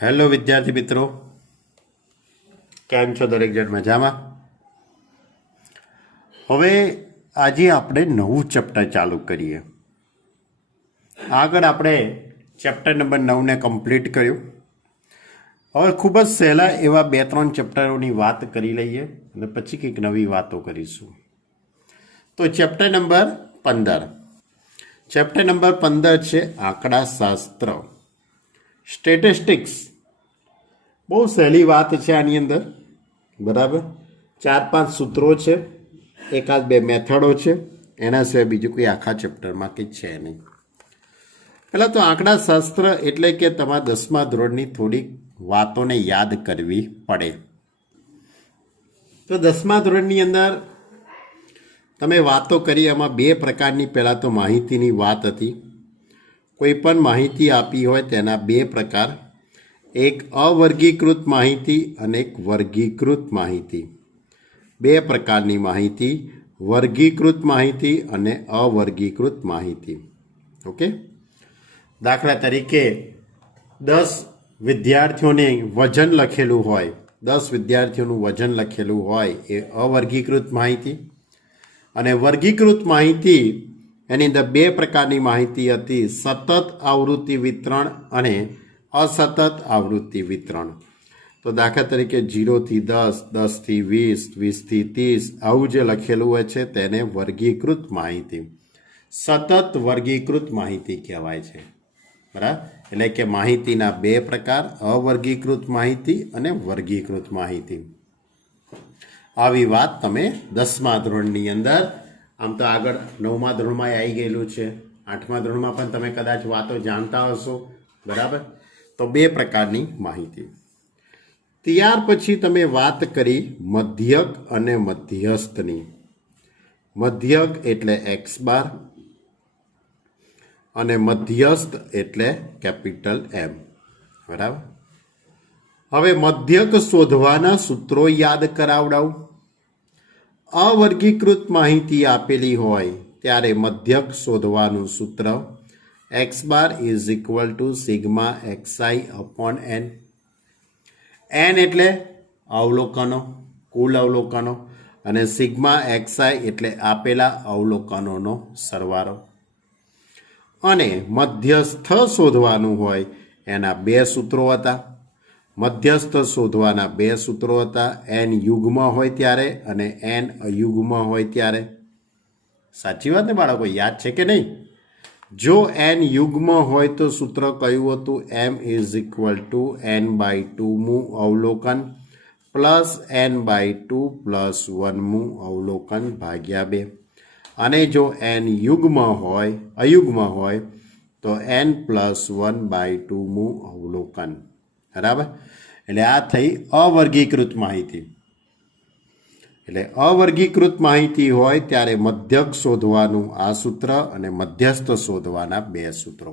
Hello વિદ્યાર્થી મિત્રો, કેમ છો? દરેક જણ મજામાં? હવે આજે આપણે નવું ચેપ્ટર ચાલુ કરીએ. આગળ આપણે ચેપ્ટર નંબર 9ને કમ્પ્લીટ કર્યું. હવે ખૂબ જ સહેલા એવા 2-3 ચેપ્ટરોની વાત કરી લઈએ અને પછી કંઈક નવી વાતો કરીશું. તો ચેપ્ટર નંબર 15. ચેપ્ટર નંબર 15 છે આંકડાશાસ્ત્ર, સ્ટેટિસ્ટિક્સ. બહુ સહેલી વાત છે આની અંદર, બરાબર. 4-5 સૂત્રો છે, 1-2 મેથડો છે, એના સિવાય બીજું કોઈ આખા ચેપ્ટરમાં કંઈ છે નહીં. પહેલાં તો આંકડાશાસ્ત્ર એટલે કે તમારા 10મા ધોરણની થોડીક વાતોને યાદ કરવી પડે. તો 10મા ધોરણની અંદર તમે વાતો કરી, એમાં 2 પ્રકારની પહેલાં તો માહિતીની વાત હતી. કોઈ પણ માહિતી આપી હોય તેના 2 પ્રકાર, એક અવર્ગીકૃત માહિતી અને એક વર્ગીકૃત માહિતી. 2 પ્રકારની માહિતી, વર્ગીકૃત માહિતી અને અવર્ગીકૃત માહિતી. ઓકે. દાખલા તરીકે 10 વિદ્યાર્થીઓને વજન લખેલું હોય, 10 વિદ્યાર્થીઓનું વજન લખેલું હોય એ અવર્ગીકૃત માહિતી. અને વર્ગીકૃત માહિતી એની અંદર 2 પ્રકારની માહિતી હતી, સતત આવૃત્તિ વિતરણ અને અસતત આવૃત્તિ વિતરણ. તો દાખલા તરીકે 0 થી 10, 10 થી 20, 20 થી 30 આવું જે લખેલું હોય છે તેને વર્ગીકૃત માહિતી, સતત વર્ગીકૃત માહિતી કહેવાય છે, બરાબર. એટલે કે માહિતીના 2 પ્રકાર, અવર્ગીકૃત માહિતી અને વર્ગીકૃત માહિતી. આવી વાત તમે 10મા ધોરણની અંદર, આમ તો આગળ 9મા ધોરણમાં આવી ગયેલું છે, 8મા ધોરણમાં પણ તમે કદાચ વાતો જાણતા હશો, બરાબર. તો 2 પ્રકારની માહિતી. ત્યાર પછી તમે વાત કરી મધ્યક અને મધ્યસ્થની. મધ્યક એટલે X બાર અને મધ્યસ્થ એટલે કેપિટલ M, બરાબર. હવે મધ્યક શોધવાના સૂત્રો યાદ કરાવડાવું. અવર્ગીકૃત માહિતી આપેલી હોય ત્યારે મધ્યક શોધવાનું સૂત્ર X bar is equal to sigma XI upon N. N એટલે અવલોકનો, કુલ અવલોકનો, અને સિગ્મા XI એટલે આપેલા અવલોકનોનો સરવાળો. અને મધ્યસ્થ શોધવાનું હોય એના 2 સૂત્રો હતા. મધ્યસ્થ શોધવાના 2 સૂત્રો હતા, N યુગ્મ હોય ત્યારે અને N અયુગ્મ હોય ત્યારે. સાચી વાત ને બાળકો? યાદ છે કે નહીં? જો N યુગ્મ હોય તો સૂત્ર કયું હતું? M is equal two N/2 મું અવલોકન પ્લસ N/2 પ્લસ 1 મું અવલોકન ભાગ્યા 2. અને જો N અયુગ્મ હોય તો N પ્લસ 1/2 મું અવલોકન, બરાબર. એટલે આ થઈ અવર્ગીકૃત માહિતી. એટલે અવર્ગીકૃત માહિતી હોય ત્યારે મધ્યક શોધવાનું આ સૂત્ર અને મધ્યસ્થ શોધવાના 2 સૂત્રો.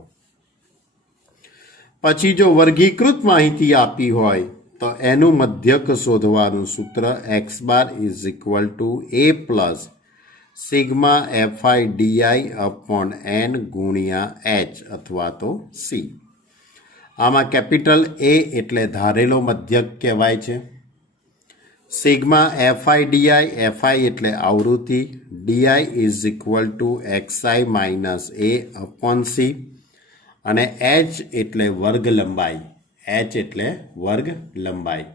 પછી જો વર્ગીકૃત માહિતી આપી હોય તો એનું મધ્યક શોધવાનું સૂત્ર X bar is equal two A plus sigma FI DI upon N ગુણ્યા H અથવા તો C. આમાં કેપિટલ A એટલે ધારેલો મધ્યક કહેવાય છે. સિગ્મા FI DI, FI એટલે આવૃત્તિ, DI is equal two XI minus A upon C, અને H એટલે વર્ગ લંબાઈ, H એટલે વર્ગ લંબાઈ.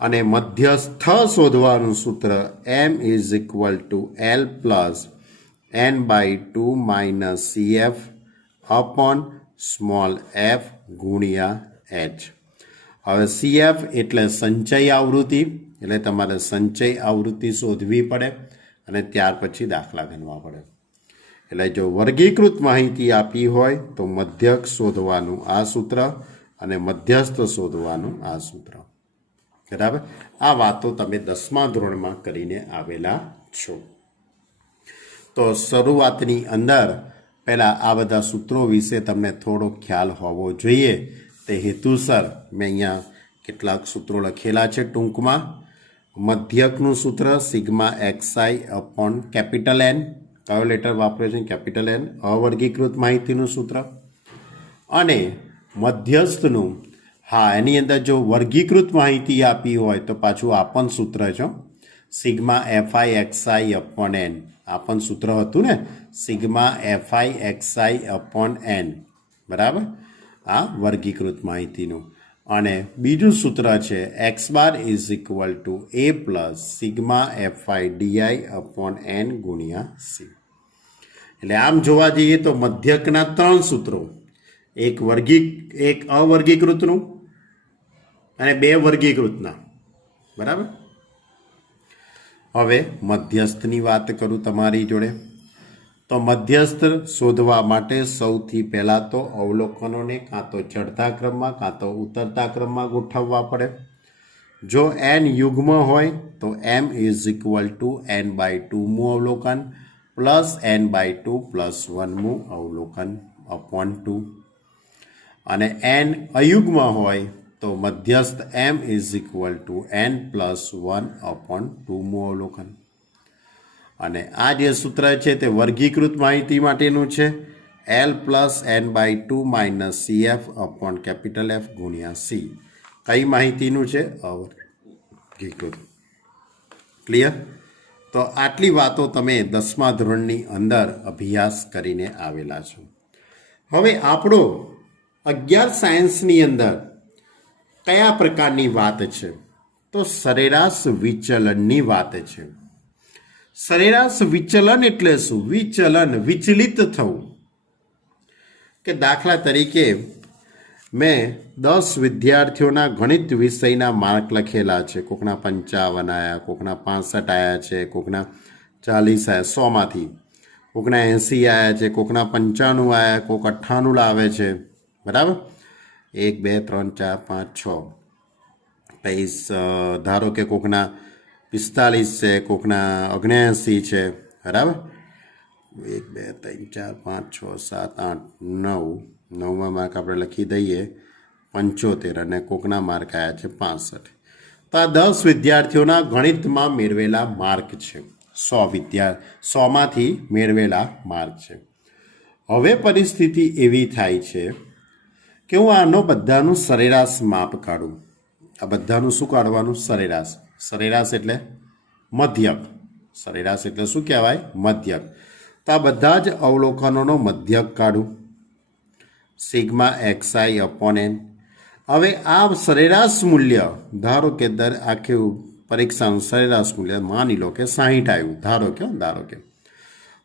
અને મધ્યસ્થ શોધવાનું સૂત્ર M is equal two L plus N/2 minus CF upon small f ગુણ્યા H. હવે CF એટલે સંચય આવૃત્તિ, એટલે તમારે સંચય આવૃત્તિ શોધવી પડે અને ત્યાર પછી દાખલા ગણવા પડે. એટલે જો વર્ગીકૃત માહિતી આપી હોય તો મધ્યક શોધવાનું આ સૂત્ર અને મધ્યસ્થ શોધવાનું આ સૂત્ર, બરાબર. આ વાતો તમે 10મા ધોરણમાં કરીને આવેલા છો. તો શરૂઆતની અંદર પહેલાં આ બધા સૂત્રો વિશે તમને થોડો ખ્યાલ હોવો જોઈએ. તે હેતુસર મેં અહીંયા કેટલાક સૂત્રો લખેલા છે ટૂંકમાં. મધ્યકનું સૂત્ર sigma XI upon capital N. કયો લેટર વાપર્યો છે? Capital N. અવર્ગીકૃત માહિતીનું સૂત્ર. અને મધ્યસ્થનું હા, એની અંદર જો વર્ગીકૃત માહિતી આપી હોય તો પાછું આ પણ સૂત્ર છે sigma FI XI upon N. આ પણ સૂત્ર હતું ને, sigma FI XI upon N, બરાબર, આ વર્ગીકૃત માહિતીનું. અને બીજું સૂત્ર છે X bar is equal to A plus sigma FI DI upon N ગુણ્યા સી. એટલે આમ જોવા જઈએ તો મધ્યકના 3 સૂત્રો, એક અવર્ગીકૃતનું અને 2 વર્ગીકૃતના, બરાબર. હવે મધ્યસ્થની વાત કરું તમારી જોડે, તો મધ્યસ્થ શોધવા માટે સૌથી પહેલાં તો અવલોકનોને કાં તો ચડતા ક્રમમાં કાં તો ઉતરતા ક્રમમાં ગોઠવવા પડે. જો n યુગ્મ હોય તો m is equal two n/2 મું અવલોકન પ્લસ n/2 પ્લસ 1 મું અવલોકન અપોન 2. અને n અયુગ્મ હોય તો મધ્યસ્થ m is equal two n plus 1 upon 2 મું અવલોકન. અને આ જે સૂત્ર છે તે વર્ગીકૃત માહિતી માટેનું છે, L plus n/2 minus CF upon capital F ગુણ્યા C. કઈ માહિતીનું છે? અવર્ગીકૃત. ક્લિયર? તો આટલી વાતો તમે 10મા ધોરણની અંદર અભ્યાસ કરીને આવેલા છો. હવે આપણો 11 સાયન્સની અંદર કયા પ્રકારની વાત છે? તો સરેરાશ વિચલનની વાત છે. સરેરાશ વિચલન એટલે શું? વિચલન, વિચલિત થવું. કે દાખલા તરીકે મેં 10 વિદ્યાર્થીઓના ગણિત વિષયના માર્ક લખેલા છે. કોકના 55 આવ્યા, કોકના 65 આવ્યા છે, કોકના 40 આવ્યા 100માંથી, કોકના 80 આવ્યા છે, કોકના 95 આવ્યા, કોક 98 લાવે છે, બરાબર. 1 2 3 4 5 6. પછી ધારો કે કોકના 45 છે, કોકના 79 છે, બરાબર. 1 2 3 4 5 6 7 8 9, 9માં માર્ક આપણે લખી દઈએ 75 અને કોકના માર્ક આવ્યા છે 65. તો આ 10 વિદ્યાર્થીઓના ગણિતમાં મેળવેલા માર્ક છે. 100માંથી મેળવેલા માર્ક છે. હવે પરિસ્થિતિ એવી થાય છે કે હું આનો બધાનું સરેરાશ માપ કાઢું. આ બધાનું શું કાઢવાનું? સરેરાશ. સરેરાશ એટલે મધ્યક. સરેરાશ એટલે શું કહેવાય? મધ્યક. તો આ બધા જ અવલોકનોનો મધ્યક કાઢું, સિગ્મા એક્સઆઈ અપોન એન. હવે આ સરેરાશ મૂલ્ય, ધારો કે આખી પરીક્ષાનું સરેરાશ મૂલ્ય માની લો કે 60 આવ્યું, ધારો કે.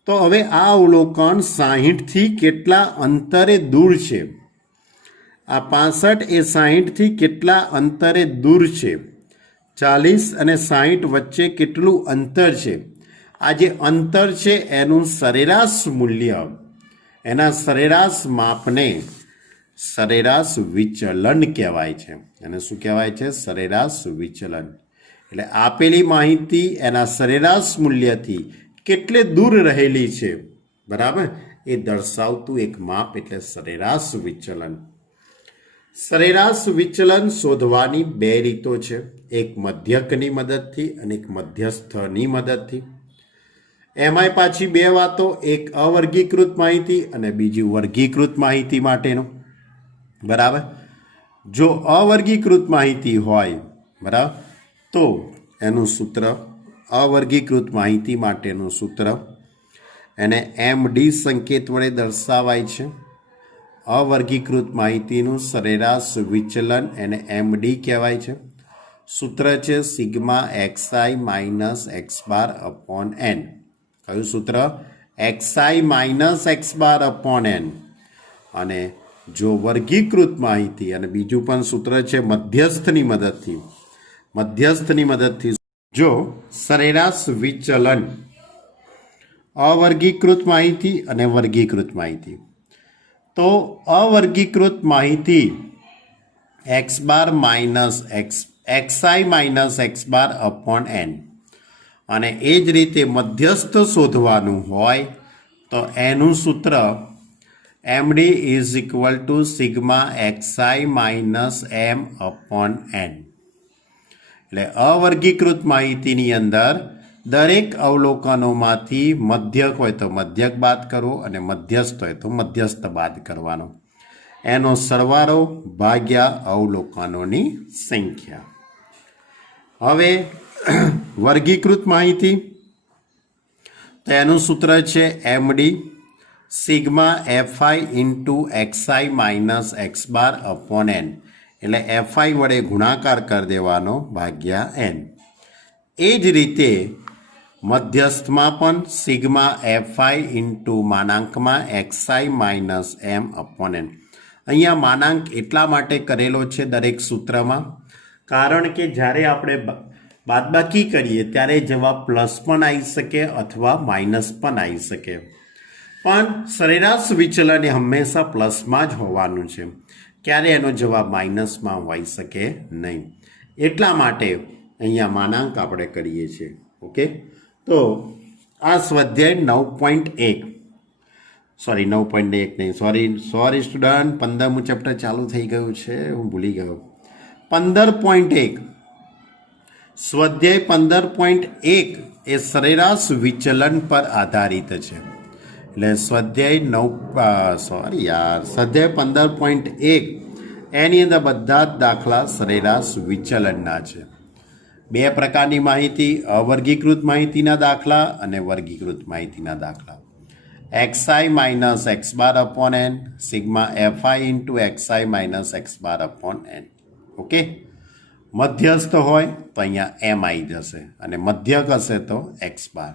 તો હવે આ અવલોકન 60થી કેટલા અંતરે દૂર છે? આ 65 એ 60થી કેટલા અંતરે દૂર છે? 40 અને 60 વચ્ચે કેટલું અંતર છે? આ જે અંતર છે એનું સરેરાશ મૂલ્ય, એના સરેરાશ માપને સરેરાશ વિચલન કહેવાય છે. એને શું કહેવાય છે? સરેરાશ વિચલન. એટલે આપેલી માહિતી એના સરેરાશ મૂલ્યથી કેટલે દૂર રહેલી છે, બરાબર, એ દર્શાવતું એક માપ એટલે સરેરાશ વિચલન. સરેરાશ વિચલન શોધવાની 2 રીતો છે, એક મધ્યકની મદદથી અને એક મધ્યસ્થની મદદથી. એમાંય પાછી 2 વાતો, એક અવર્ગીકૃત માહિતી અને બીજી વર્ગીકૃત માહિતી માટેનો, બરાબર. જો અવર્ગીકૃત માહિતી હોય, બરાબર, તો એનું સૂત્ર, અવર્ગીકૃત માહિતી માટેનું સૂત્ર એને MD સંકેત વડે દર્શાવાય છે. અવર્ગીકૃત માહિતીનું સરેરાશ વિચલન એને MD કહેવાય છે. સૂત્ર છે sigma XI minus X bar upon N. કયું સૂત્ર? XI minus X bar upon N. અને જો વર્ગીકૃત માહિતી, અને બીજું પણ સૂત્ર છે મધ્યસ્થની મદદથી. જો સરેરાશ વિચલન, અવર્ગીકૃત માહિતી અને વર્ગીકૃત માહિતી, તો અવર્ગીકૃત માહિતી x bar minus XI minus X bar upon N. અને એ જ રીતે મધ્યસ્થ શોધવાનું હોય તો એનું સૂત્ર MD is equal to sigma XI minus M upon N. એટલે અવર્ગીકૃત માહિતીની અંદર દરેક અવલોકનોમાંથી મધ્યક હોય તો મધ્યક બાદ કરવો અને મધ્યસ્થ હોય તો મધ્યસ્થ બાદ કરવાનો. એનો સરવાળો ભાગ્યા અવલોકનોની સંખ્યા. હવે વર્ગીકૃત માહિતી, તો એનું સૂત્ર છે MD sigma FI into XI minus X bar upon N, એટલે એફઆઈ વડે ગુણાકાર કરી દેવાનો ભાગ્યા એન. એ જ રીતે મધ્યસ્થમાં પણ સિગ્મા એફઆઈ ઇન્ટુ માનાંકમાં XI minus M upon N. અહીંયા માનાંક એટલા માટે કરેલો છે દરેક સૂત્રમાં, કારણ કે જ્યારે આપણે બાદબાકી કરીએ ત્યારે જવાબ પ્લસ પણ આવી શકે અથવા માઇનસ પણ આવી શકે, પણ સરેરાશ વિચલન એ હંમેશા પ્લસમાં જ હોવાનું છે, ક્યારે એનો જવાબ માઇનસમાં હોઈ શકે નહીં. એટલા માટે અહીંયા માનાંક આપણે કરીએ છીએ. ઓકે, તો આ સ્વાધ્યાય 9.1 સોરી 9.1 નહીં, સોરી સ્ટુડન્ટ, 15મું ચેપ્ટર ચાલુ થઈ ગયું છે, હું ભૂલી ગયો. 15.1 સ્વાધ્યાય 15.1 એ સરેરાશ વિચલન પર આધારિત છે. એટલે સ્વાધ્યાય 15.1 એની અંદર બધા જ દાખલા સરેરાશ વિચલનના છે. બે પ્રકારની માહિતી, અવર્ગીકૃત માહિતીના દાખલા અને વર્ગીકૃત માહિતીના દાખલા. XI minus X bar upon N, sigma FI into XI minus X bar upon N. Okay, મધ્યસ્થ હોય તો અહીંયા એમ આવી જશે અને મધ્યક હશે તો એક્સ બાર.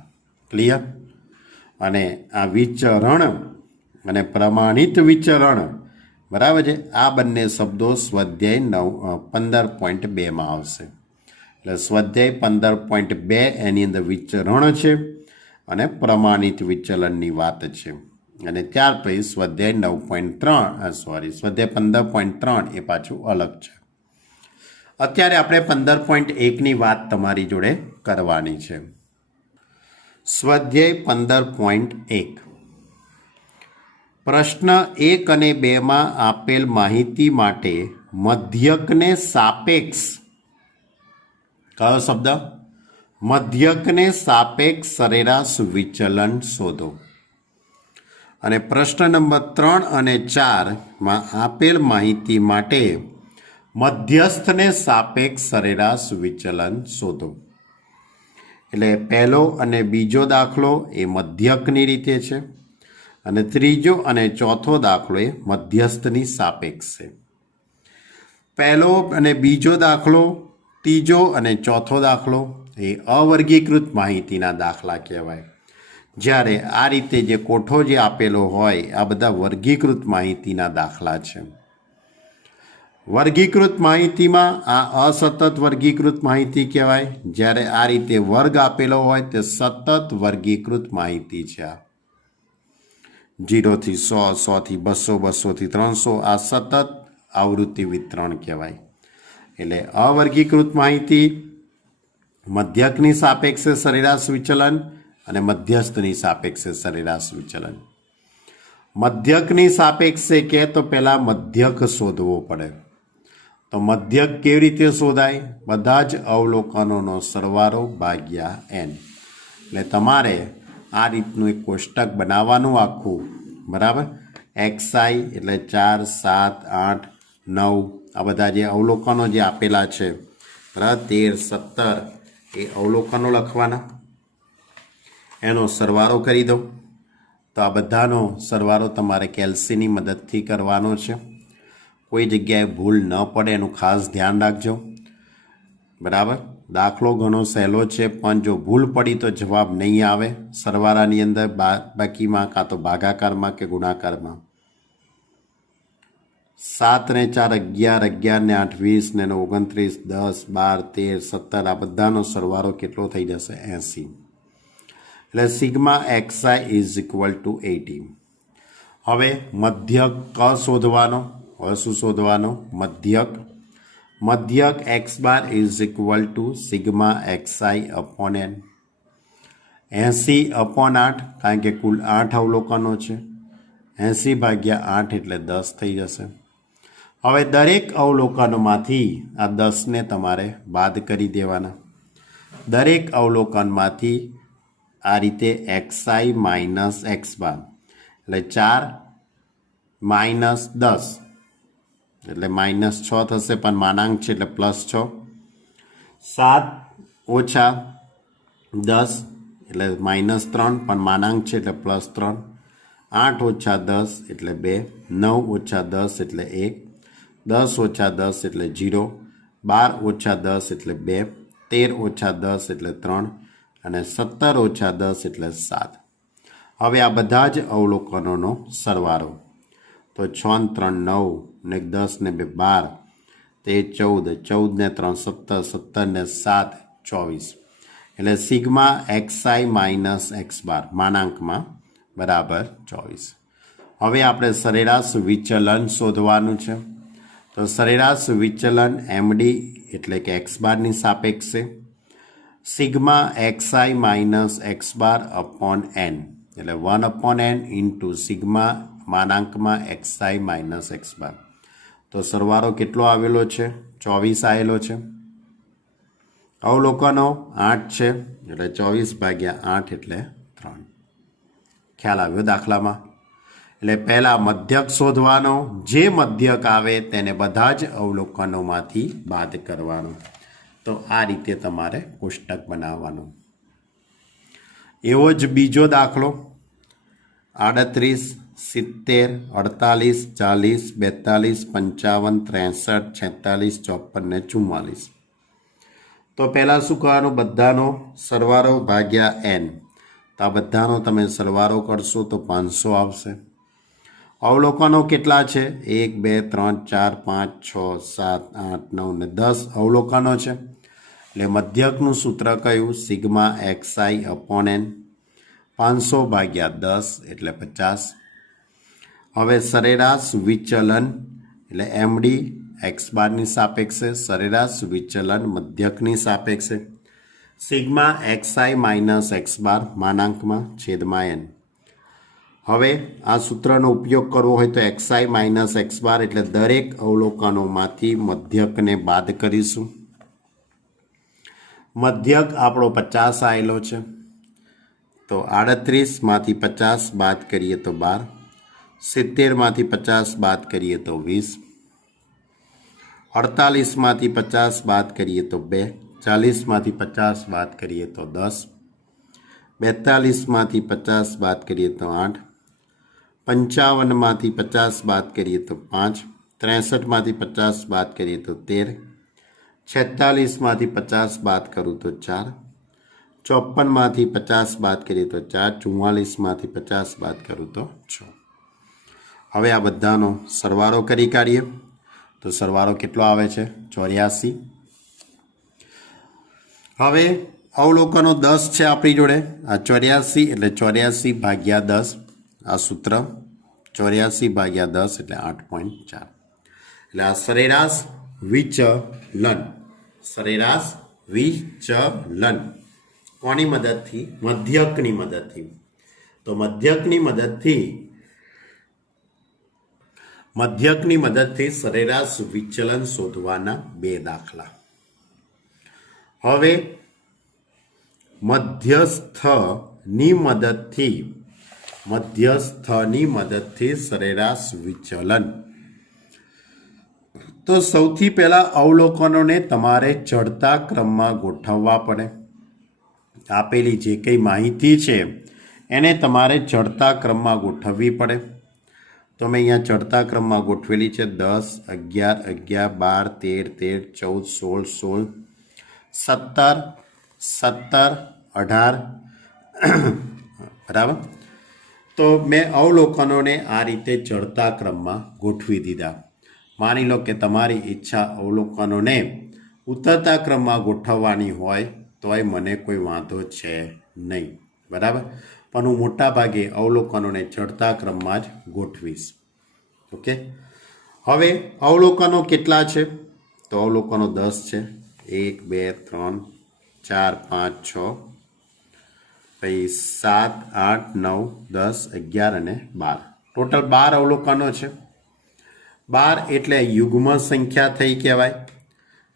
ક્લિયર? અને આ વિચરણ અને પ્રમાણિત વિચરણ, બરાબર છે, આ બંને શબ્દો સ્વાધ્યાય 15.2માં આવશે. એટલે સ્વાધ્યાય 15.2 એની અંદર વિચરણ છે અને પ્રમાણિત વિચલનની વાત છે. અને ત્યાર પછી સ્વાધ્યાય સ્વાધ્યાય 15.3 એ પાછું અલગ છે. અત્યારે આપણે 15.1ની વાત તમારી જોડે કરવાની છે. સ્વાધ્યાય 15.1 પ્રશ્ન 1 અને 2માં આપેલ માહિતી માટે મધ્યકને સાપેક્ષ, કયો શબ્દ? મધ્યકને સાપેક્ષ સરેરાશ વિચલન શોધો. અને પ્રશ્ન નંબર 3 અને 4માં આપેલ માહિતી માટે મધ્યસ્થને સાપેક્ષ સરેરાશ વિચલન શોધો. એટલે પહેલો અને બીજો દાખલો એ મધ્યકની રીતે છે અને ત્રીજો અને ચોથો દાખલો એ મધ્યસ્થની સાપેક્ષ છે. પહેલો અને બીજો દાખલો, ત્રીજો અને ચોથો દાખલો એ અવર્ગીકૃત માહિતીના દાખલા કહેવાય. જ્યારે આ રીતે જે કોઠો જે આપેલો હોય આ બધા વર્ગીકૃત માહિતીના દાખલા છે. વર્ગીકૃત માહિતીમાં આ અસતત વર્ગીકૃત માહિતી કહેવાય. જ્યારે આ રીતે વર્ગ આપેલો હોય તે સતત વર્ગીકૃત માહિતી છે. 0 થી 100, 100 થી 200, 200 થી 300 આ સતત આવૃત્તિ વિતરણ કહેવાય. એટલે અવર્ગીકૃત માહિતી, મધ્યકની સાપેક્ષે સરેરાશ વિચલન અને મધ્યસ્થની સાપેક્ષે સરેરાશ વિચલન. મધ્યકની સાપેક્ષે કે તો પહેલાં મધ્યક શોધવો પડે. તો મધ્યક કેવી રીતે શોધાય? બધા જ અવલોકનોનો સરવાળો ભાગ્યા એન. એટલે તમારે આ રીતનું એક કોષ્ટક બનાવવાનું આખું, બરાબર. એક્સઆઈ એટલે 4, 7, 8, 9 આ બધા જે અવલોકનો જે આપેલા છે, બરાબર, 13, 17 એ અવલોકનો લખવાના, એનો સરવાળો કરી દો. તો આ બધાનો સરવાળો તમારે કેલ્સીની મદદથી કરવાનો છે. કોઈ જગ્યાએ ભૂલ ન પડે એનું ખાસ ધ્યાન રાખજો, બરાબર. દાખલો ઘણો સહેલો છે, પણ જો ભૂલ પડી તો જવાબ નહીં આવે સરવાળાની અંદર, બાકીમાં કાં તો ભાગાકારમાં કે ગુણાકારમાં. 7 ને 4 11, 11 ને 8 20 ને 9 29, 10, 12, 13, 17 આ બધાનો સરવાળો કેટલો થઈ જશે? 80. એટલે sigma XI is equal to 80. હવે મધ્યક ક શોધવાનો. હવે શું શોધવાનો? મધ્યક X bar is equal to sigma XI upon N. 80/8, કારણ કે કુલ 8 અવલોકનો છે. 80/8 એટલે 10 થઈ જશે. હવે દરેક અવલોકનોમાંથી આ 10ને તમારે બાદ કરી દેવાના. દરેક અવલોકનમાંથી આ રીતે XI - X બાર એટલે 4 - 10 એટલે -6 થશે, પણ માનાંક છે એટલે +6. 7 ઓછા 10 એટલે -3, પણ માનાંક છે એટલે +3. 8 ઓછા 10 એટલે 2. 9 ઓછા 10 એટલે 1. 10 ઓછા 10 એટલે 0. 12 ઓછા 10 એટલે 2. 13 ઓછા 10 એટલે 3. અને 17 ઓછા 10 એટલે 7. હવે આ બધા જ અવલોકનોનો સરવાળો. તો 6 ને 3 9 ને 10 ને 2 12, તે 14, 14 ને 3 17, 17 ને 7 24. એટલે સિગ્મા xi માઇનસ x બાર માનાંકમાં બરાબર 24. હવે આપણે સરેરાશ વિચલન શોધવાનું છે. તો સરેરાશ વિચલન એમડી એટલે કે એક્સ બારની સાપેક્ષે sigma xi minus X bar upon N, એટલે 1/n ઇન્ટુ સિગ્મા માનાંકમાં xi માઇનસ એક્સ બાર. તો સરવાળો કેટલો આવેલો છે? 24 આવેલો છે. અવલોકનો 8 છે, એટલે 24/8 એટલે 3. ખ્યાલ આવ્યો દાખલામાં? એટલે પહેલાં મધ્યક શોધવાનો, જે મધ્યક આવે તેને બધા જ અવલોકનોમાંથી બાદ કરવાનો. તો આ રીતે તમારે કોષ્ટક બનાવવાનું. એવો જ બીજો દાખલો 38, 70, 48, 40, 42, 55, 63, 46, 54 ને 44. તો પહેલાં શું કરવાનું? બધાનો સરવાળો ભાગ્યા n. તો આ બધાનો તમે સરવાળો કરશો તો 500 આવશે. અવલોકનો કેટલા છે? 1 2 3 4 5 6 7 8 9 ને 10 અવલોકનો છે. એટલે મધ્યકનું સૂત્ર કયું? Sigma xi upon n. 500 ભાગ્યા 10 એટલે 50. હવે સરેરાશ વિચલન એટલે એમડી એક્સ બારની સાપેક્ષે, સરેરાશ વિચલન મધ્યકની સાપેક્ષે સિગ્મા xi માઇનસ એક્સ બાર માનાંકમાં છેદમાં n. હવે આ સૂત્રનો ઉપયોગ કરવો હોય તો xi માઇનસ એક્સ બાર એટલે દરેક અવલોકનોમાંથી મધ્યકને બાદ કરીશું. મધ્યક આપણો 50 આવેલો છે, તો 38માંથી 50 બાદ કરીએ તો 12. 70માંથી 50 બાદ કરીએ તો 20. 48માંથી 50 બાદ કરીએ તો 2. 40માંથી 50 બાદ કરીએ તો 10. 42માંથી 50 બાદ કરીએ તો 8. 55માંથી 50 બાદ કરીએ તો 5. 63માંથી 50 બાદ કરીએ તો 13. 46માંથી 50 બાદ કરું તો 4. 54માંથી 50 બાદ કરીએ તો 4. 44માંથી 50 બાદ કરું તો 6. હવે આ બધાનો સરવાળો કરી કાઢીએ. તો સરવાળો કેટલો આવે છે? 84. હવે અવલોકનો 10 છે આપણી જોડે. આ 84 એટલે 84 ભાગ્યા 10 આ સૂત્ર. 84 ભાગ્યા 10 એટલે 8.4. એટલે આ સરેરાશ વિચલન. સરેરાશ વિચલન કોની મદદથી? મધ્યકની મદદથી. તો મધ્યકની મદદથી સરેરાશ વિચલન શોધવાના 2 દાખલા. હવે મધ્યસ્થની મદદથી સરેરાશ વિચલન. તો સૌથી પહેલા અવલોકનોને તમારે ચડતા ક્રમમાં ગોઠવવા પડે. આપેલી જે કંઈ માહિતી છે એને તમારે ચડતા ક્રમમાં ગોઠવવી પડે. તો મેં અહીંયા ચડતા ક્રમમાં ગોઠવેલી છે. 10 11 11 12 13 14 16 17 18 બરાબર. તો મેં અવલોકનોને આ રીતે ચડતા ક્રમમાં ગોઠવી દીધા. માની લો કે તમારી ઈચ્છા અવલોકનોને ઉતરતા ક્રમમાં ગોઠવવાની હોય તોય મને કોઈ વાંધો છે નહીં, બરાબર. પણ હું મોટા ભાગે અવલોકનોને ચડતા ક્રમમાં જ ગોઠવીશ. ઓકે. હવે અવલોકનો કેટલા છે? તો અવલોકનો 10 છે. 1 2 3 4 5 6 પછી 7 8 9 10 11 અને 12. ટોટલ 12 અવલોકનો છે. 12 એટલે યુગ્મ સંખ્યા થઈ કહેવાય.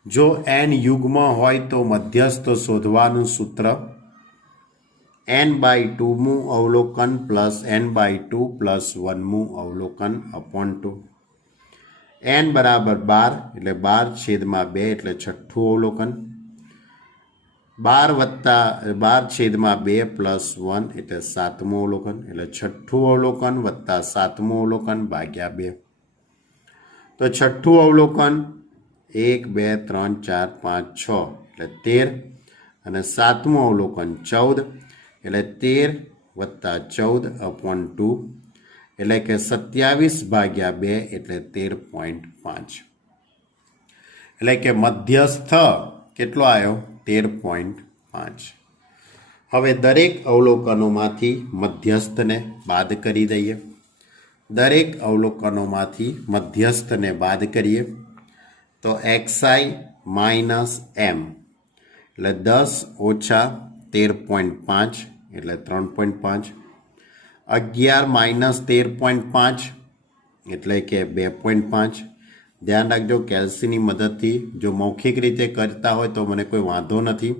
જો n યુગ્મ હોય તો મધ્યસ્થ શોધવાનું સૂત્ર n/2મું અવલોકન પ્લસ n/2 પ્લસ 1મું અવલોકન અપોન 2. n બરાબર 12 એટલે 12/2 એટલે છઠ્ઠું અવલોકન, 12/2 પ્લસ 1 એટલે સાતમું અવલોકન, એટલે છઠ્ઠું અવલોકન વત્તા સાતમું અવલોકન ભાગ્યા 2. તો છઠ્ઠું અવલોકન 1 2 3 4 5 6 એટલે 13, અને સાતમું અવલોકન 14 એટલે 13 વત્તા 14/2 એટલે કે 27/2 એટલે 13.5. એટલે કે મધ્યસ્થ કેટલો આવ્યો? 13.5. હવે દરેક અવલોકનોમાંથી મધ્યસ્થને બાદ કરી દઈએ. દરેક અવલોકનોમાંથી મધ્યસ્થને બાદ કરીએ તો xi માઇનસ m એટલે 10 ઓછા 13.5 એટલે 3.5, 11 માઇનસ 13.5 એટલે કે 2.5. ધ્યાન રાખજો, કેલ્સીની મદદથી જો મૌખિક રીતે કરતા હોય તો મને કોઈ વાંધો નથી,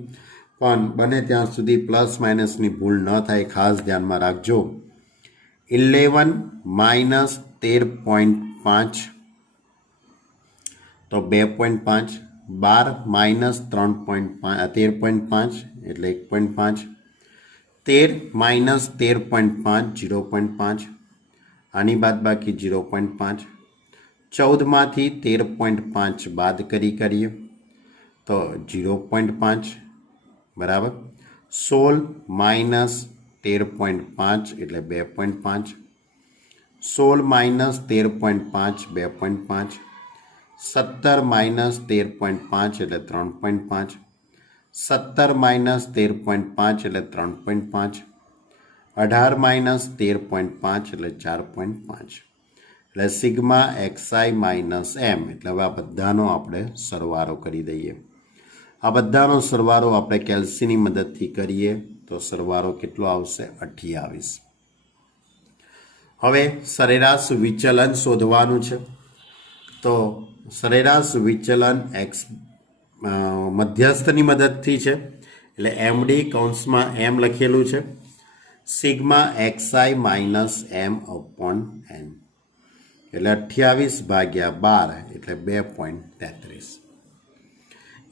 પણ બને ત્યાં સુધી પ્લસ માઇનસની ભૂલ ન થાય, ખાસ ધ્યાનમાં રાખજો. 11 માઇનસ 13.5 તો 2.5, 12 માઇનસ 13.5 એટલે 1.5, 13 માઇનસ 13.5 0.5, આની બાદ બાકી 0.5, 14માંથી 13.5 બાદ કરીએ તો 0.5 બરાબર, 16 માઇનસ 13.5 એટલે 2.5, 16 માઇનસ 13.5 2.5, 17 માઇનસ 13.5 એટલે 3.5, 17 માઇનસ 13.5 એટલે 3.5, 18 માઇનસ 13.5 એટલે 4.5. એટલે સિગ્મા xi માઇનસ m એટલે હવે આ બધાનો આપણે સરવાળો કરી દઈએ. આ બધાનો સરવાળો આપણે કેલ્સીની મદદથી કરીએ તો સરવાળો કેટલો આવશે? 28. હવે સરેરાશ વિચલન શોધવાનું છે. તો સરેરાશ વિચલન x મધ્યસ્થની મદદથી છે, એટલે md કૌંસમાં m લખેલું છે, sigma xi minus m upon n એટલે 28/12 એટલે 2.33.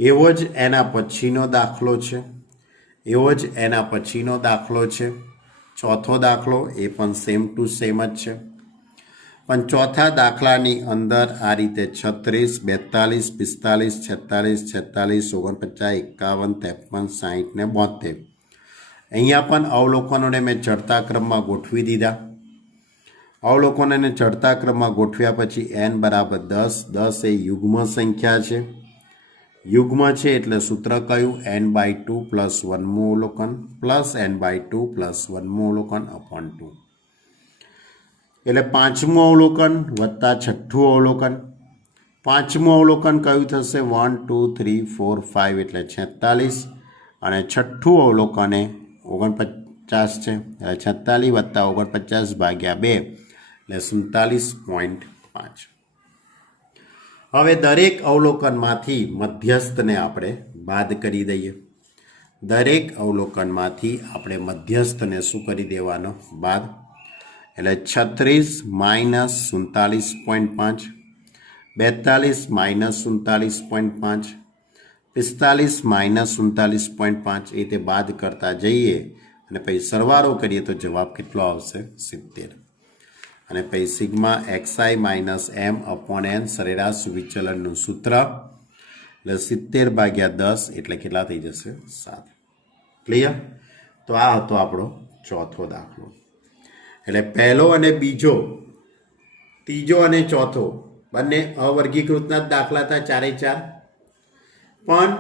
એવો જ એના પછીનો દાખલો છે. ચોથો દાખલો એ પણ સેમ ટુ સેમ જ છે, પણ ચોથા દાખલાની અંદર આ રીતે 36, 42, 45, 46, 46, 49, 51, 53, 60 ને 72. અહીંયા પણ અવલોકનોને મેં ચડતા ક્રમમાં ગોઠવી દીધા. અવલોકનોને ચડતા ક્રમમાં ગોઠવ્યા પછી n બરાબર 10. 10 એ યુગ્મ સંખ્યા છે. યુગ્મ છે એટલે સૂત્ર કયું? n/2 પ્લસ 1મું અવલોકન પ્લસ n/2 પ્લસ 1મું અવલોકન અપોન 2. એટલે પાંચમું અવલોકન વત્તા છઠ્ઠું અવલોકન. પાંચમું અવલોકન કયું થશે? 1 2 3 4 5 એટલે 46, અને છઠ્ઠું અવલોકન એ 49 છે, એટલે 46 વત્તા 49 ભાગ્યા 2 એટલે 47.5. હવે દરેક અવલોકનમાંથી મધ્યસ્થને આપણે બાદ કરી દઈએ. દરેક અવલોકનમાંથી આપણે મધ્યસ્થને શું કરી દેવાનો? બાદ. એટલે 36 માઇનસ 47.5, 42 માઇનસ 47.5, 45 માઇનસ 47.5 એ રીતે બાદ કરતા જઈએ અને પછી સરવાળો કરીએ તો જવાબ કેટલો આવશે? 70. અને પછી sigma xi minus m upon n સરેરાશ વિચલનનું સૂત્ર, એટલે 70/10 એટલે કેટલા થઈ જશે? 7. ક્લિયર? તો આ હતો આપણો ચોથો દાખલો. એટલે પહેલો અને બીજો, ત્રીજો અને ચોથો બંને અવર્ગીકૃતના જ દાખલા હતા, 4 પણ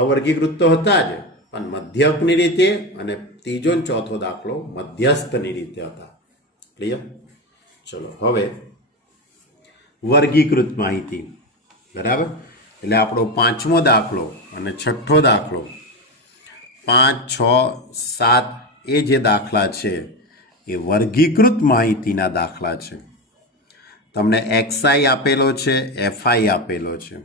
અવર્ગીકૃત તો હતા જ, પણ મધ્યકની રીતે, અને ત્રીજો અને ચોથો દાખલો મધ્યસ્થની રીતે હતા. ક્લિયર? ચલો હવે વર્ગીકૃત માહિતી. બરાબર? એટલે આપણો પાંચમો દાખલો અને છઠ્ઠો દાખલો, 5, 6, 7 એ જે દાખલા છે એ વર્ગીકૃત માહિતીના દાખલા છે. તમને xi આપેલો છે, fi આપેલો છે.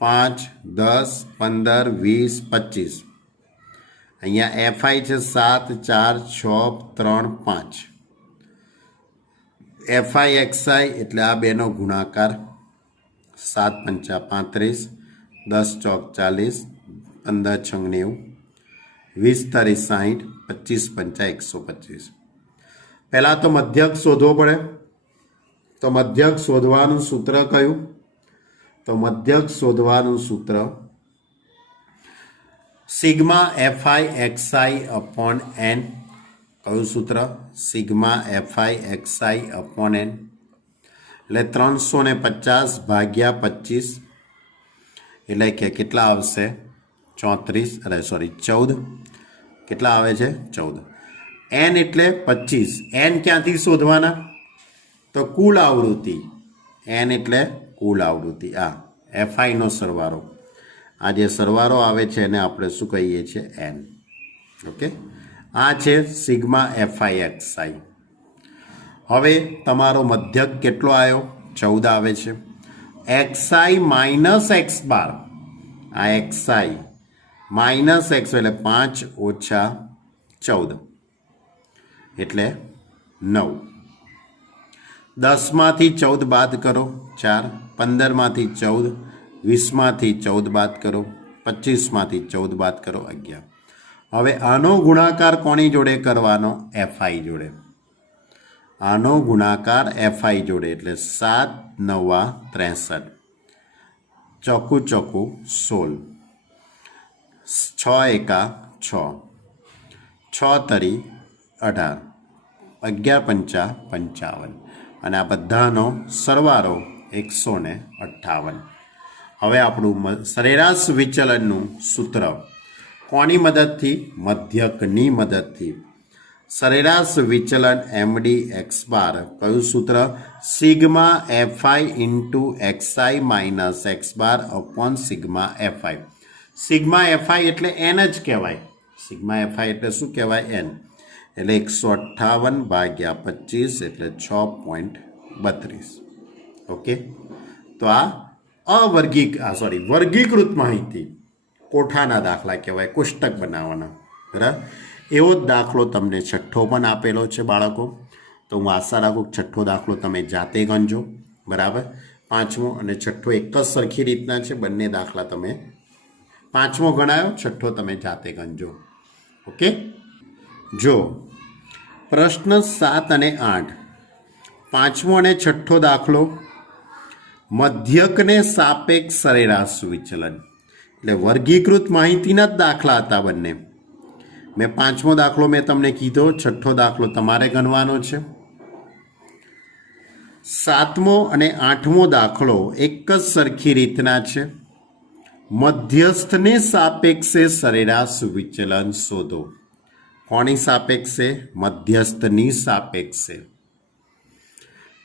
5, 10, 15, 20, 25. અહીંયા fi છે 7, 4, 6, 3, 5. એફઆઈ એક્સઆઈ એટલે આ બેનો ગુણાકાર 7 પંચા 35, 10 ચોક 40, 15 છંગ 90, 20 તારી 60, 25 પંચા 125. પહેલાં તો મધ્યક શોધવો પડે. તો મધ્યક શોધવાનું સૂત્ર કયું? તો મધ્યક શોધવાનું સૂત્ર sigma FI XI upon N. કયું સૂત્ર? Sigma FI XI upon N એટલે 350 ભાગ્યા 25 એટલે કે કેટલા આવશે? 14. કેટલા આવે છે? 14. એન એટલે 25. એન ક્યાંથી શોધવાના? તો કુલ આવૃત્તિ. એન એટલે કુલ આવૃત્તિ. આ એફઆઈનો સરવાળો, આ જે સરવાળો આવે છે એને આપણે શું કહીએ છીએ? એન. ઓકે, આ છે સિગ્મા એફઆઈ એક્સઆઈ. હવે તમારો મધ્યક કેટલો આવ્યો? 14 આવે છે. એક્સઆઈ માઇનસ એક્સ બાર, આ એક્સઆઈ માઇનસ એક્સ એટલે 5 ઓછા 14 એટલે 9. 10માંથી 14 બાદ કરો 4, 15માંથી 14, 20માંથી 14 બાદ કરો 25માંથી 14 બાદ કરો 11. હવે આનો ગુણાકાર કોની જોડે કરવાનો? એફઆઈ જોડે. આનો ગુણાકાર એફઆઈ જોડે એટલે 7 9 63, ચોકું ચોકું 16, 6 એકા 6, 6 તરી 18, 11 પંચા 55 અને આ બધાનો સરવાળો 158. હવે આપણું સરેરાશ વિચલનનું સૂત્ર કોની મદદથી? મધ્યકની મદદથી. સરેરાશ વિચલન એમડી એક્સ બાર. કયું સૂત્ર? Sigma FI into XI minus X bar upon sigma FI. Sigma FI એટલે એન જ કહેવાય. સિગ્મા એફઆઈ એટલે શું કહેવાય? એન. એટલે 158 ભાગ્યા 25 એટલે 6.32. ઓકે, તો આ વર્ગીકૃત માહિતી કોઠાના દાખલા કહેવાય, કોષ્ટક બનાવવાના. બરાબર. એવો જ દાખલો તમને છઠ્ઠો પણ આપેલો છે બાળકો. તો હું આશા રાખું છઠ્ઠો દાખલો તમે જાતે ગણજો. બરાબર. પાંચમો અને છઠ્ઠો એક જ સરખી રીતના છે. બંને દાખલા તમે પાંચમો ગણાયો, છઠ્ઠો તમે જાતે ગણજો. ઓકે, જો પ્રશ્ન 7 અને 8, પાંચમો અને છઠ્ઠો દાખલો મધ્યકને સાપેક્ષ સરેરાશ વિચલન એટલે વર્ગીકૃત માહિતીના જ દાખલા હતા બંને. મેં પાંચમો દાખલો મેં તમને કીધો, છઠ્ઠો દાખલો તમારે ગણવાનો છે. સાતમો અને આઠમો દાખલો એક જ સરખી રીતના છે. મધ્યસ્થને સાપેક્ષે સરેરાશ વિચલન શોધો. કોની સાપેક્ષે? મધ્યસ્થની સાપેક્ષે.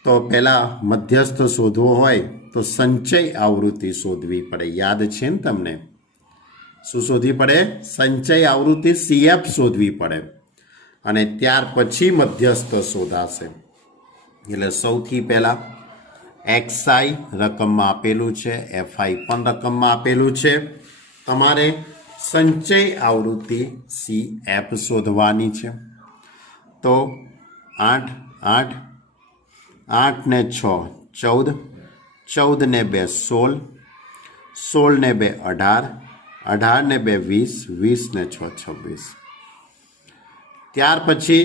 તો પહેલાં મધ્યસ્થ શોધવો હોય તો સંચય આવૃત્તિ શોધવી પડે. યાદ છે ને તમને? શું શોધવી પડે? સંચય આવૃત્તિ CF શોધવી પડે અને ત્યાર પછી મધ્યસ્થ શોધાશે. એટલે સૌથી પહેલાં એક્સઆઈ રકમમાં આપેલું છે, એફઆઈ પણ રકમમાં આપેલું છે. તમારે સંચય આવૃત્તિ CF શોધવાની છે. તો 8 8 8 ને 6 14, 14 ને 2 16, 16 ને 2 18, 18 ને 2 20, 20 ને 6 26. ત્યાર પછી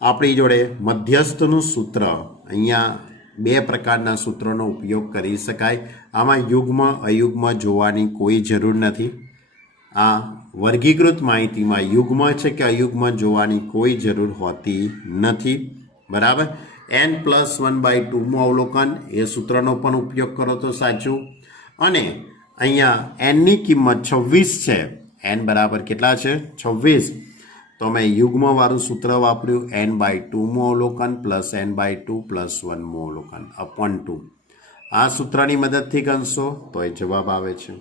આપણી જોડે મધ્યસ્થનું સૂત્ર. અહીંયા બે પ્રકારના સૂત્રોનો ઉપયોગ કરી શકાય. આમાં યુગ્મ અયુગ્મ જોવાની કોઈ જરૂર નથી. આ વર્ગીકૃત માહિતીમાં યુગ્મ છે કે અયુગ્મ જોવાની કોઈ જરૂર હોતી નથી. બરાબર. n+1/2 અવલોકન એ સૂત્રનો પણ ઉપયોગ કરો તો સાચું. અને અહીંયા એનની કિંમત 26 છે. n બરાબર કેટલા છે? 26. તો મેં યુગ્મવાળું સૂત્ર વાપર્યું. n/2 અવલોકન પ્લસ n/2 પ્લસ 1 અવલોકન અપોન 2. આ સૂત્રની મદદથી ગણશો તો એ જવાબ આવે છે.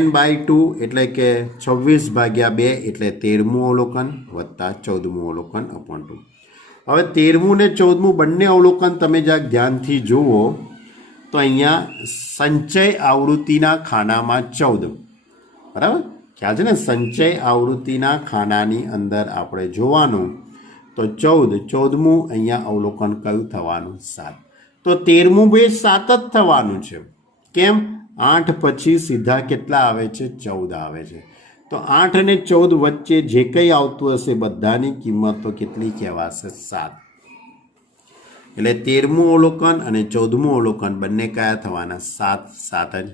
n/2 એટલે કે 26/2 એટલે 13મું અવલોકન વત્તા 14મું અવલોકન અપોન 2. હવે 13મું ને 14મું બંને અવલોકન તમે જરાક ધ્યાનથી જુઓ તો અહીંયા સંચય આવૃત્તિના ખાનામાં 14. બરાબર, ખ્યાલ છે ને? સંચય આવૃત્તિના ખાનાની અંદર આપણે જોવાનું તો તો 14મું અહીંયા અવલોકન કયું થવાનું? 7. તો 13મું બે 7 જ થવાનું છે. કેમ? 8 પછી સીધા કેટલા આવે છે? 14 આવે છે. તો 8 અને 14 વચ્ચે જે કંઈ આવતું હશે બધાની કિંમતો કેટલી કહેવાશે? 7. એટલે 13મું અવલોકન અને 14મું અવલોકન બંને કયા થવાના? 7 જ.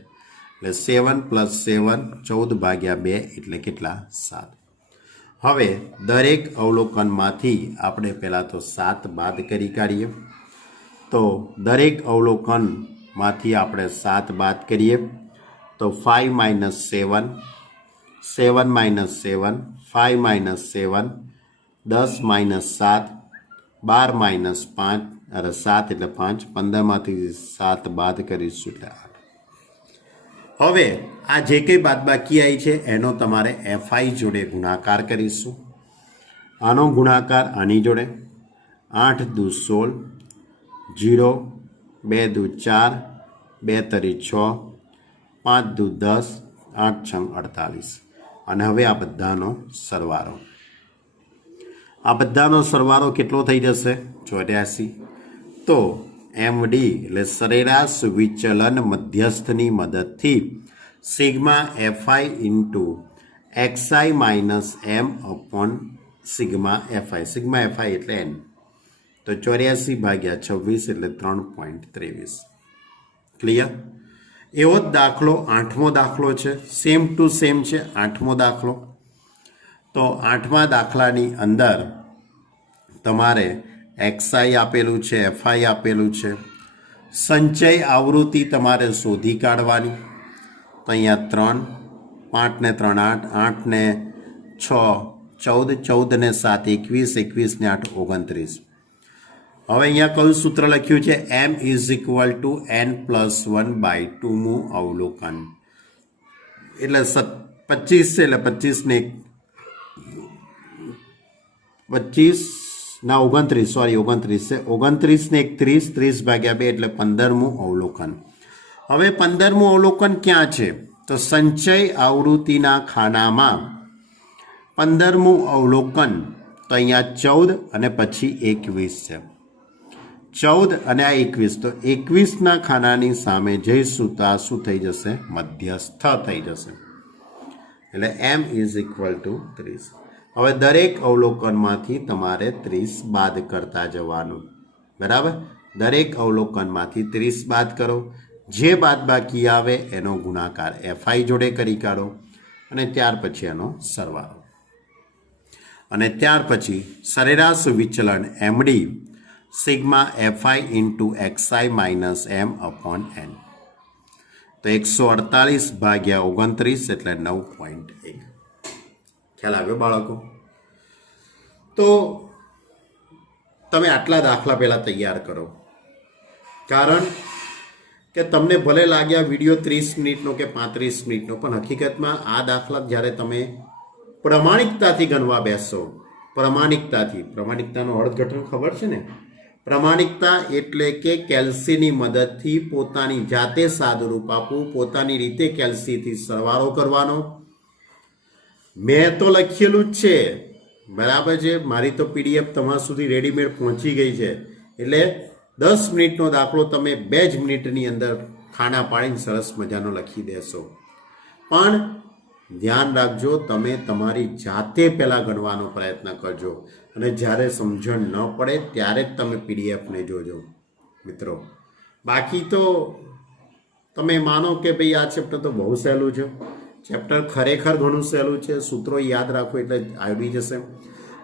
એટલે 7 + 7 14/2 એટલે કેટલા? 7. હવે દરેક અવલોકનમાંથી આપણે પહેલાં તો 7 બાદ કરી કાઢીએ. તો દરેક અવલોકનમાંથી આપણે 7 બાદ કરીએ તો 5 - 7, 7 - 7, 5 - 7, 10 - 7, 12 - 5, અરે 7 એટલે 5, 15માંથી 7 બાદ કરીશું એટલે 8. હવે આ જે કંઈ બાદબાકી આવી છે એનો તમારે FI જોડે ગુણાકાર કરીશું. આનો ગુણાકાર આની જોડે 8 દુ 16, 0, 2 દુ 4, 2 તરી 6, 5 દુ 10, 8 છંગ 48. અને હવે આ બધાનો સરવાળો. આ બધાનો સરવાળો કેટલો થઈ જશે? 84. તો MD એટલે સરેરાશ વિચલન મધ્યસ્થની મદદથી sigma FI into XI minus M upon sigma FI. Sigma FI એટલે N. તો 84/26 એટલે 3.23. ક્લિયર? એવો જ દાખલો 8મો દાખલો છે. સેમ ટુ સેમ છે 8મો દાખલો. તો 8મા દાખલાની અંદર તમારે XI આપેલું છે, FI આપેલું છે. સંચય આવૃત્તિ તમારે શોધી કાઢવાની. તો અહીંયા 3, 5 ને 3 8, 8 ને 6 14, 14 ને 7 21, 21 ને 8 29. હવે અહીંયા કયું સૂત્ર લખ્યું છે? M = n+1/2મું અવલોકન. એટલે 25 છે એટલે 25 ને 29 છે. 29 ને 30, 30/2 એટલે 15મું અવલોકન. હવે 15મું અવલોકન ક્યાં છે? તો સંચય આવૃત્તિના ખાનામાં 15મું અવલોકન તો અહીંયા 14 અને પછી 21 છે. 14 અને આ 21. તો 21ના ખાનાની સામે જઈશું તો આ શું થઈ જશે? મધ્યસ્થ થઈ જશે. એટલે M = 30. હવે દરેક અવલોકનમાંથી તમારે 30 બાદ કરતા જવાનું. બરાબર? દરેક અવલોકનમાંથી 30 બાદ કરો. જે બાદબાકી આવે એનો ગુણાકાર FI જોડે કરી કાઢો અને ત્યાર પછી એનો સરવાળો. અને ત્યાર પછી સરેરાશ વિચલન MD sigma FI into XI minus M upon N. તો 148/29 એટલે 9.1. ખ્યાલ આવ્યો બાળકો? તો તમે આટલા દાખલા પહેલાં તૈયાર કરો. કારણ કે તમને ભલે લાગ્યા વિડીયો 30 મિનિટનો કે 35 મિનિટનો, પણ હકીકતમાં આ દાખલા જ્યારે તમે પ્રમાણિકતાથી ગણવા બેસો, પ્રમાણિકતાનો અર્થઘટન ખબર છે ને? પ્રમાણિકતા એટલે કે કેલ્સીની મદદથી પોતાની જાતે સાદુરૂપ આપવું, પોતાની રીતે કેલ્સીથી સરવાળો કરવાનો. મેં તો લખેલું જ છે, બરાબર છે. મારી તો PDF તમારા સુધી રેડીમેડ પહોંચી ગઈ છે. એટલે 10 મિનિટનો દાખલો તમે 2 જ મિનિટની અંદર ખાના પાડીને સરસ મજાનો લખી દેશો. પણ ધ્યાન રાખજો, તમે તમારી જાતે પહેલાં ગણવાનો પ્રયત્ન કરજો અને જ્યારે સમજણ ન પડે ત્યારે જ તમે PDFને જોજો મિત્રો. બાકી તો તમે માનો કે ભાઈ આ ચેપ્ટર તો બહુ સહેલું છે. ચેપ્ટર ખરેખર ઘણું સહેલું છે. સૂત્રો યાદ રાખો એટલે આવી જશે.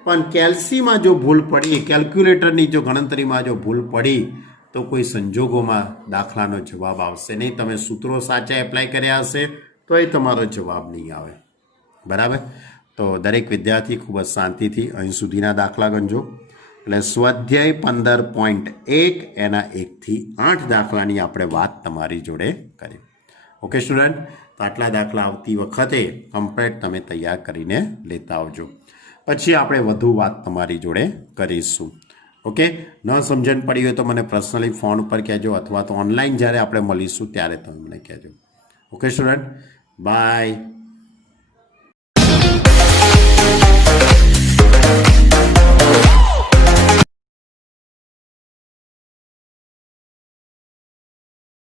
પણ કેલ્સીમાં જો ભૂલ પડી, કેલ્ક્યુલેટરની જો ગણતરીમાં જો ભૂલ પડી તો કોઈ સંજોગોમાં દાખલાનો જવાબ આવશે નહીં. તમે સૂત્રો સાચા એપ્લાય કર્યા હશે તો એ તમારો જવાબ નહીં આવે. બરાબર? તો દરેક વિદ્યાર્થી ખૂબ જ શાંતિથી અહીં સુધીના દાખલા ગણજો. એટલે સ્વાધ્યાય 15.1 એના 1 થી 8 દાખલાની આપણે વાત તમારી જોડે કરી. Okay student? તો આટલા દાખલા આવતી વખતે કમ્પ્લીટ તમે તૈયાર કરીને લેતા આવજો. પછી આપણે વધુ વાત તમારી જોડે કરીશું. ઓકે? ન સમજણ પડી હોય તો મને પર્સનલી ફોન ઉપર કહેજો, અથવા તો ઓનલાઈન જ્યારે આપણે મળીશું ત્યારે તમે મને કહેજો. Okay student? બાય.